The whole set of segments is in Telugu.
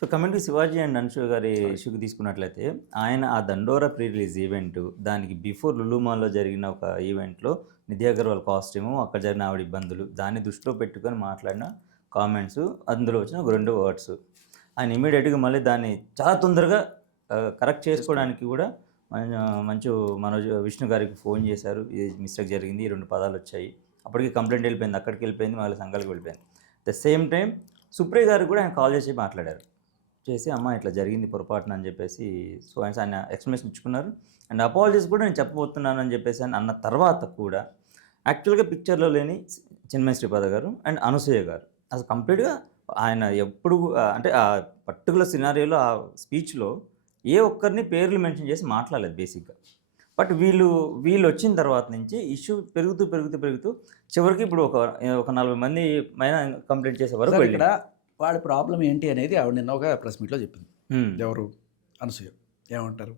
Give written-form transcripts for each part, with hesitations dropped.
So coming to Shivaji and Anshu గారి ఇష్యూకి తీసుకున్నట్లయితే ఆయన ఆ దండోరా ప్రీ రిలీజ్ ఈవెంట్ దానికి బిఫోర్ లులు మాల్లో జరిగిన ఒక ఈవెంట్లో నిధి అగర్వాల్ కాస్ట్యూము అక్కడ జరిగిన ఆవిడ ఇబ్బందులు దాన్ని దృష్టిలో పెట్టుకొని మాట్లాడిన కామెంట్స్ అందులో వచ్చిన ఒక 2 వర్డ్స్ ఆయన ఇమీడియట్గా మళ్ళీ దాన్ని చాలా తొందరగా కరెక్ట్ చేసుకోవడానికి కూడా మంచి మనోజ్ విష్ణు గారికి ఫోన్ చేశారు, ఇది మిస్టేక్ జరిగింది, ఈ 2 పదాలు వచ్చాయి. అప్పటికి కంప్లైంట్ వెళ్ళిపోయింది, అక్కడికి వెళ్ళిపోయింది, మళ్ళీ సంఘాలకు వెళ్ళిపోయింది. ద సేమ్ టైం సుప్రియ గారికి కూడా ఆయన కాల్ చేసి మాట్లాడారు, చేసి అమ్మ ఇట్లా జరిగింది పొరపాటున అని చెప్పేసి. సో ఆయన ఎక్స్ప్లెనేషన్ ఇచ్చుకున్నారు అండ్ అపాలజీస్ కూడా నేను చెప్పబోతున్నాను అని చెప్పేసి అని అన్న తర్వాత కూడా యాక్చువల్గా పిక్చర్లో లేని చిన్మయ శ్రీపాద గారు అండ్ అనసూయ గారు అసలు కంప్లీట్గా ఆయన ఎప్పుడు అంటే ఆ పర్టికులర్ సినారియోలో ఆ స్పీచ్లో ఏ ఒక్కరిని పేర్లు మెన్షన్ చేసి మాట్లాడలేదు బేసిక్గా. బట్ వీళ్ళు వచ్చిన తర్వాత నుంచి ఇష్యూ పెరుగుతూ చివరికి ఇప్పుడు ఒక 40 మంది పైన కంప్లైంట్ చేసే వరకు ఇక్కడ వాడి ప్రాబ్లం ఏంటి అనేది ఆవిడ నిన్న ఒక ప్రెస్ మీట్లో చెప్పింది. ఎవరు? అనసూయ. ఏమంటారు?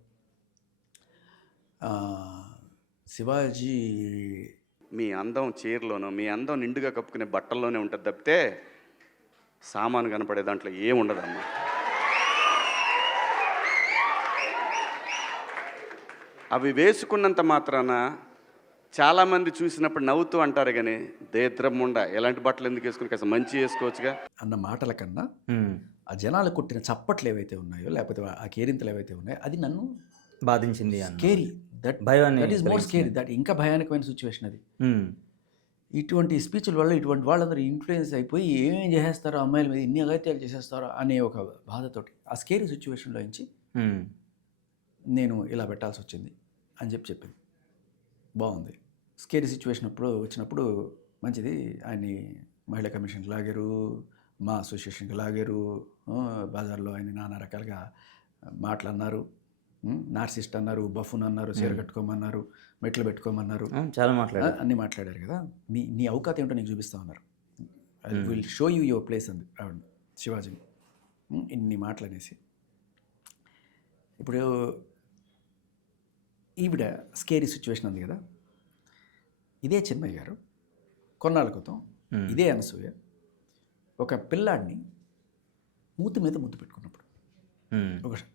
శివాజీ మీ అందం చీరలోనో మీ అందం నిండుగా కప్పుకునే బట్టల్లోనే ఉంటుంది తప్పితే సామాను కనపడే దాంట్లో ఏముండదమ్మా. అవి వేసుకున్నంత మాత్రాన చాలామంది చూసినప్పుడు నవ్వుతూ అంటారు కానీ దేద్రముండ ఎలాంటి బట్టలు ఎందుకు వేసుకుని కాస్త మంచి వేసుకోవచ్చుగా అన్న మాటల కన్నా ఆ జనాలు కొట్టిన చప్పట్లు ఏవైతే ఉన్నాయో లేకపోతే ఆ కేరింతలు ఏవైతే ఉన్నాయో అది నన్ను బాధించింది. Scary, that is more scary, that ఇంకా భయానకమైన సిచ్యువేషన్ అది. ఇటువంటి స్పీచ్ల వల్ల ఇటువంటి వాళ్ళందరూ ఇన్ఫ్లుయెన్స్ అయిపోయి ఏమేం చేసేస్తారో అమ్మాయిల మీద ఇన్ని అగత్యాలు చేసేస్తారో అనే ఒక బాధతోటి ఆ స్కేరీ సిచ్యువేషన్లో నుంచి నేను ఇలా పెట్టాల్సి వచ్చింది అని చెప్పింది. బాగుంది. స్కేరీ సిచ్యువేషన్ వచ్చినప్పుడు మంచిది. ఆయన్ని మహిళా కమిషన్కి లాగారు, మా అసోసియేషన్కి లాగారు, బజార్లో ఆయన నానా రకాలుగా మాటలు అన్నారు, నార్సిస్ట్ అన్నారు, బఫున్ అన్నారు, చీర కట్టుకోమన్నారు, మెట్లు పెట్టుకోమన్నారు, చాలా మాట్లాడారు, అన్నీ మాట్లాడారు కదా. నీ అవకాశం ఏంటో నీకు చూపిస్తా ఉన్నారు, I will show you your place అంది ఆవిడ శివాజీని. ఇన్ని మాటలు అనేసి ఇప్పుడు ఈవిడ స్కేరీ సిచ్యువేషన్ ఉంది కదా. ఇదే చిన్మయ్య గారు కొన్నాళ్ళ క్రితం ఇదే అనసూయ ఒక పిల్లాడిని మూతి మీద ముద్దు పెట్టుకున్నప్పుడు,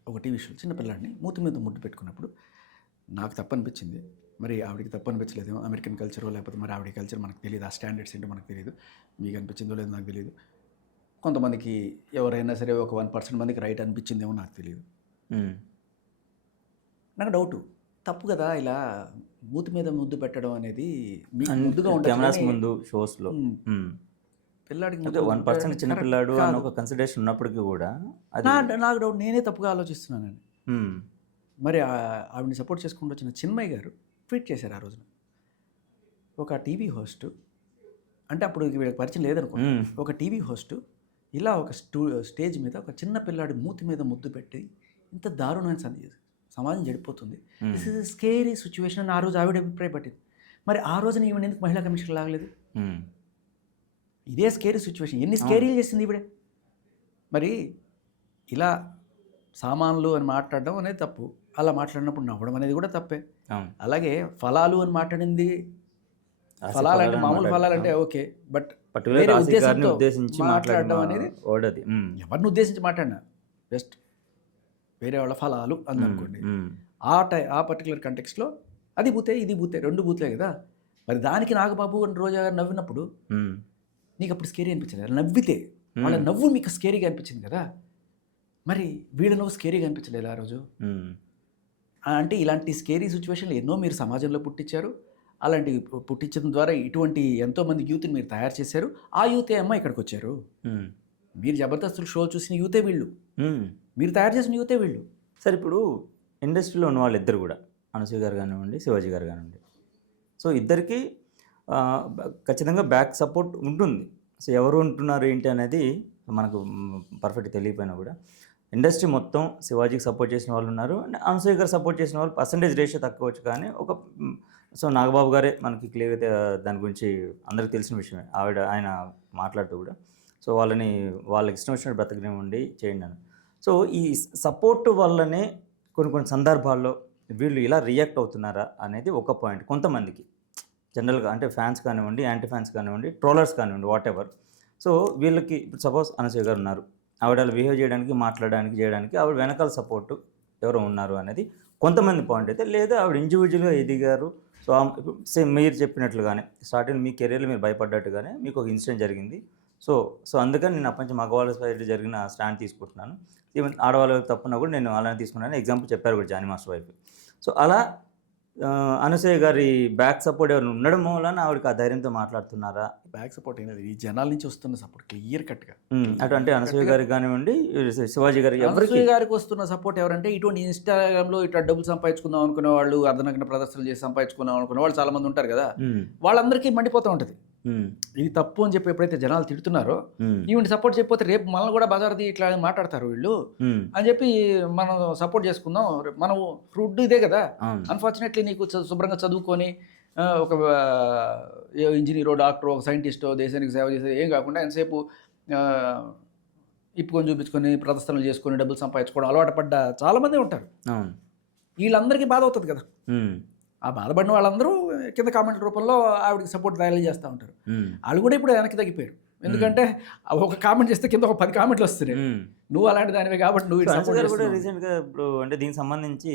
ఒక టీవీ షో చిన్న పిల్లాడిని మూతి మీద ముద్దు పెట్టుకున్నప్పుడు నాకు తప్పనిపించింది. మరి ఆవిడకి తప్పనిపించలేదేమో, అమెరికన్ కల్చరో లేకపోతే మరి ఆవిడ కల్చర్ మనకు తెలియదు, ఆ స్టాండర్డ్స్ ఏంటో మనకు తెలియదు, మీకు అనిపించిందో లేదో నాకు తెలియదు. కొంతమందికి ఎవరైనా సరే ఒక 1% మందికి రైట్ అనిపించిందేమో నాకు తెలియదు. నాకు డౌటు, తప్పు కదా ఇలా మూతి మీద ముద్దు పెట్టడం అనేది. ముద్దుగా ఉంటుంది ముందు షోస్లో పిల్లాడికి 1% చిన్న పిల్లాడు అని ఒక కన్సిడరేషన్ ఉన్నప్పటికీ కూడా నాకు డౌట్, నేనే తప్పుగా ఆలోచిస్తున్నానని. మరి ఆవిడని సపోర్ట్ చేసుకుంటూ వచ్చిన చిన్మయ్య గారు ట్వీట్ చేశారు ఆ రోజున. ఒక టీవీ హోస్ట్, అంటే అప్పుడు వీళ్ళకి పరిచయం లేదనుకో, ఒక టీవీ హోస్ట్ ఇలా ఒక స్టేజ్ మీద ఒక చిన్న పిల్లాడి మూతి మీద ముద్దు పెట్టి ఇంత దారుణమైన సమాజం చెడిపోతుంది, దిస్ ఇస్ స్కేరీ సిచ్యువేషన్ అని ఆ రోజు ఆవిడ అభిప్రాయపట్టింది. మరి ఆ రోజున ఈవిడ ఎందుకు మహిళా కమిషన్ లాగలేదు? ఇదే స్కేరీ సిచ్యువేషన్, ఎన్ని స్కేరీలు చేసింది ఈవిడే. మరి ఇలా సామాన్లు అని మాట్లాడడం అనేది తప్పు, అలా మాట్లాడినప్పుడు నవ్వడం అనేది కూడా తప్పే. అలాగే ఫలాలు అని మాట్లాడింది, ఫలాలు అంటే మామూలు ఫలాలు అంటే ఓకే, బట్ వేరే ఉద్దేశంతో మాట్లాడడం అనేది ఎవరిని ఉద్దేశించి మాట్లాడినా జస్ట్ వేరే వాళ్ళ ఫలాలు అందనుకోండి, ఆ పర్టికులర్ కంటెక్స్లో అది బూతే ఇది బూతే, 2 బూతులే కదా. మరి దానికి నాగబాబు అని రోజా గారు నవ్వినప్పుడు నీకు అప్పుడు స్కేరీ అనిపించలేదు? నవ్వితే వాళ్ళ నవ్వు మీకు స్కేరీగా అనిపించింది కదా, మరి వీళ్ళ నవ్వు స్కేరీగా అనిపించలేదు ఆ రోజు. అంటే ఇలాంటి స్కేరీ సిచ్యువేషన్లు ఎన్నో మీరు సమాజంలో పుట్టించారు, అలాంటి పుట్టించడం ద్వారా ఇటువంటి ఎంతోమంది యూత్ని మీరు తయారు చేశారు. ఆ యూతే అమ్మ ఇక్కడికి వచ్చారు. మీరు జబర్దస్తులు షో చూసిన యూతే వీళ్ళు, మీరు తయారు చేసిన యూతే వీళ్ళు. సరే, ఇప్పుడు ఇండస్ట్రీలో ఉన్న వాళ్ళు ఇద్దరు కూడా అనసూయ గారు కానివ్వండి, శివాజీ గారు కానివ్వండి, సో ఇద్దరికి ఖచ్చితంగా బ్యాక్ సపోర్ట్ ఉంటుంది. సో ఎవరు ఉంటున్నారు ఏంటి అనేది మనకు పర్ఫెక్ట్ తెలియపోయినా కూడా ఇండస్ట్రీ మొత్తం శివాజీకి సపోర్ట్ చేసిన వాళ్ళు ఉన్నారు, అండ్ అనసూయ గారు సపోర్ట్ చేసిన వాళ్ళు పర్సంటేజ్ రేషియో తక్కువ వచ్చు. కానీ సో నాగబాబు గారే మనకి క్లియర్గా దాని గురించి అందరికీ తెలిసిన విషయమే, ఆయన మాట్లాడుతూ కూడా సో వాళ్ళకి ఇష్టం వచ్చినట్టు బ్రతకనివ్వండి, చేయండి అని. సో ఈ సపోర్ట్ వల్లనే కొన్ని సందర్భాల్లో వీళ్ళు ఇలా రియాక్ట్ అవుతున్నారా అనేది ఒక పాయింట్. కొంతమందికి జనరల్గా అంటే ఫ్యాన్స్ కానివ్వండి, యాంటీ ఫ్యాన్స్ కానివ్వండి, ట్రోలర్స్ కానివ్వండి, వాట్ ఎవర్. సో వీళ్ళకి ఇప్పుడు సపోజ్ అనసూయ గారు ఉన్నారు, ఆవిడ అలా బిహేవ్ చేయడానికి, మాట్లాడడానికి, చేయడానికి ఆవిడ వెనకాల సపోర్టు ఎవరో ఉన్నారు అనేది కొంతమంది పాయింట్ అయితే, లేదా ఆవిడ ఇండివిజువల్గా ఎదిగారు. సో సేమ్ మీరు చెప్పినట్లుగానే స్టార్టింగ్ మీ కెరీర్లో మీరు భయపడ్డట్టుగానే మీకు ఒక ఇన్సిడెంట్ జరిగింది. సో సో అందుకని నేను అప్పటి నుంచి మగవాళ్ళ సైడ్ జరిగిన స్టాండ్ తీసుకుంటున్నాను. ఈవెన్ ఆడవాళ్ళ తప్పున్నా కూడా నేను అలానే తీసుకున్నాను. ఎగ్జాంపుల్ చెప్పారు కూడా జానీ మాస్టర్ వైఫ్. సో అలా అనసూయ గారి బ్యాక్ సపోర్ట్ ఎవరు ఉండడం వలన ఆవిడకి ఆ ధైర్యంతో మాట్లాడుతున్నారా? బ్యాక్ సపోర్ట్ అయినది ఈ జనాల నుంచి వస్తున్న సపోర్ట్ క్లియర్ కట్గా. అటు అంటే అనసూయ గారికి కానివ్వండి, శివాజీ గారికి, ఎవరికి అనసూయ గారికి వస్తున్న సపోర్ట్ ఎవరంటే ఇటువంటి ఇన్స్టాగ్రామ్లో ఇట్లా డబ్బులు సంపాదించుకుందాం అనుకునే వాళ్ళు, అర్ధనగ్న ప్రదర్శనలు చేసి సంపాదించుకుందాం అనుకునే వాళ్ళు చాలా మంది ఉంటారు కదా, వాళ్ళందరికీ మండిపోతూ ఉంటుంది. ఇది తప్పు అని చెప్పి ఎప్పుడైతే జనాలు తిడుతున్నారో, ఈవెంట్ సపోర్ట్ చేయకపోతే రేపు మనల్ని కూడా బజార్ది ఇట్లా మాట్లాడతారు వీళ్ళు అని చెప్పి మనం సపోర్ట్ చేసుకుందాం. మనం ఫుడ్ ఇదే కదా. అన్ఫార్చునేట్లీ నీకు శుభ్రంగా చదువుకొని ఒక ఇంజనీరో, డాక్టరో, ఒక సైంటిస్టో దేశానికి సేవ చేసేది ఏం కాకుండా ఎంతసేపు ఇప్పుకొని చూపించుకొని ప్రదర్శనలు చేసుకొని డబ్బులు సంపాదించుకోవడం అలవాటు పడ్డ చాలామంది ఉంటారు. వీళ్ళందరికీ బాధ అవుతుంది కదా. ఆ బాధపడిన వాళ్ళందరూ కింద కామెంట్ రూపంలో ఆవిడకి సపోర్ట్ ర్యాలీ చేస్తూ ఉంటారు. వాళ్ళు కూడా ఇప్పుడు వెనక్కి తగ్గిపోయారు. ఎందుకంటే ఒక కామెంట్ చేస్తే కింద ఒక 10 కామెంట్లు వస్తున్నాయి. నువ్వు అలాంటి దానివే కాబట్టి నువ్వు కూడా రీసెంట్గా ఇప్పుడు అంటే దీనికి సంబంధించి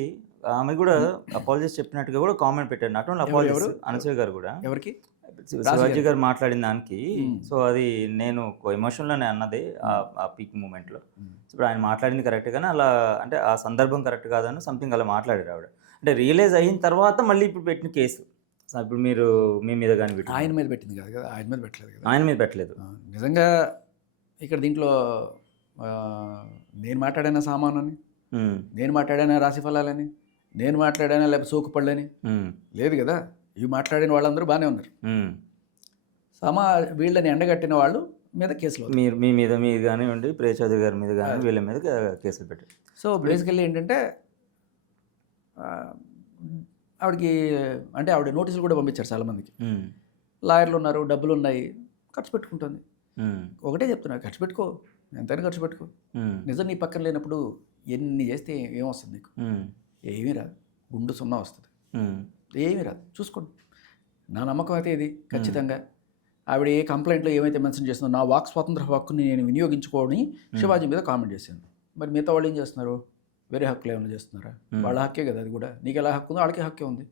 ఆమె కూడా అపాలజీస్ చెప్పినట్టుగా కూడా కామెంట్ పెట్టారు. నాట్ ఓన్లీ అపాలజీస్, అనసూయ గారు కూడా ఎవరికి శివాజీ గారు మాట్లాడిన దానికి. సో అది నేను ఎమోషన్లోనే అన్నది ఆ పీక్ మూమెంట్లో. ఇప్పుడు ఆయన మాట్లాడింది కరెక్ట్ కానీ అలా అంటే ఆ సందర్భం కరెక్ట్ కాదని సంథింగ్ అలా మాట్లాడారు ఆవిడ. అంటే రియలైజ్ అయిన తర్వాత మళ్ళీ ఇప్పుడు పెట్టిన కేసు ఇప్పుడు మీరు మీ మీద కానీ ఆయన మీద పెట్టింది కాదు కదా, ఆయన మీద పెట్టలేదు కదా. ఆయన మీద పెట్టలేదు. నిజంగా ఇక్కడ దీంట్లో నేను మాట్లాడిన సామానని, నేను మాట్లాడిన రాశి ఫలాలని, నేను మాట్లాడినా లేకపోతే సోకుపళ్ళని లేదు కదా. ఇవి మాట్లాడిన వాళ్ళందరూ బాగానే ఉన్నారు. వీళ్ళని ఎండగట్టిన వాళ్ళు మీద కేసులు మీరు మీ మీద మీరు కానివ్వండి, ప్రియ చౌదరి గారి మీద కానీ వీళ్ళ మీద కేసులు పెట్టారు. సో బేసికల్లీ ఏంటంటే ఆవిడకి అంటే ఆవిడ నోటీసులు కూడా పంపించారు చాలామందికి. లాయర్లు ఉన్నారు, డబ్బులు ఉన్నాయి, ఖర్చు పెట్టుకుంటుంది. ఒకటే చెప్తున్నా, ఖర్చు పెట్టుకో, ఎంతైనా ఖర్చు పెట్టుకో. నిజం నీ పక్కన లేనప్పుడు ఎన్ని చేస్తే ఏమొస్తుంది నీకు? ఏమీ రాదు, గుండు సున్నా వస్తుంది, ఏమీ రాదు. చూసుకోండి. నా నమ్మకం అయితే ఇది ఖచ్చితంగా. ఆవిడ ఏ కంప్లైంట్లో ఏమైతే మెన్షన్ చేస్తుందో నా వాక్ స్వాతంత్ర హక్కుని నేను వినియోగించుకోని శివాజీ మీద కామెంట్ చేశాను. మరి మిగతా వాళ్ళు ఏం చేస్తున్నారు? వేరే హక్కులు ఏమైనా చేస్తున్నారా? వాళ్ళ హక్కే కదా అది కూడా. నీకు ఎలా హక్కు ఉందో వాళ్ళకే హక్కే ఉంది.